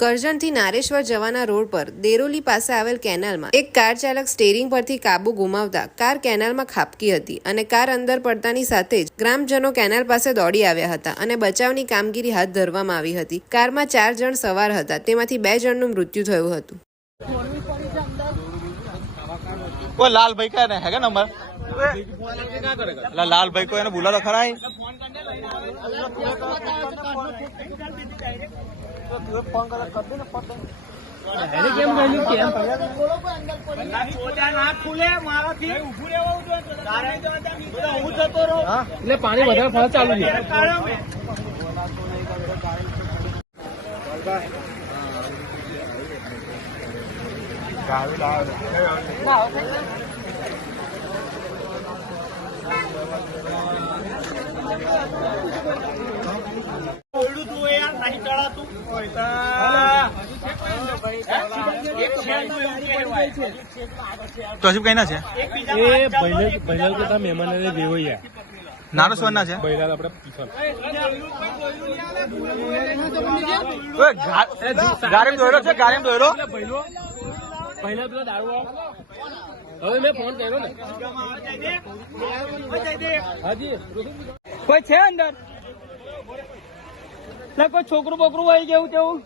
કરજણથી નારેશ્વર જવાના રોડ પર દેરોલી પાસે આવેલ કેનાલમાં એક કાર ચાલક સ્ટેરિંગ પરથી કાબુ ગુમાવતા કાર કેનાલમાં ખાબકી હતી અને કાર અંદર પડતાની સાથે જ ગ્રામજનો કેનાલ પાસે દોડી આવ્યા હતા અને બચાવની કામગીરી હાથ ધરવામાં આવી હતી. કારમાં ચાર જણ સવાર હતા, તેમાંથી બે જણનું મૃત્યુ થયું હતું. એટલે લાલભાઈ કોઈ એને બોલાવો ખરા ફોન એટલે પાણી વધારે ફળ ચાલુ છે. ગાવી લાવે તો હજી કઈ ના છે? એ ભૈલલ ભૈલલ કરતા મહેમાન અને વેવૈયા નારસવર ના છે? ભૈલાલ આપણે પીછળ. ઓય, ગા- દોયરો છે ગારેમ દોયરો? ભૈલો પેલા દારૂ હવે મેં ફોન કર્યો ને. હાજી. કોઈ છે અંદર? એટલે કોઈ છોકરું બોકરું આવી ગયું તેવું?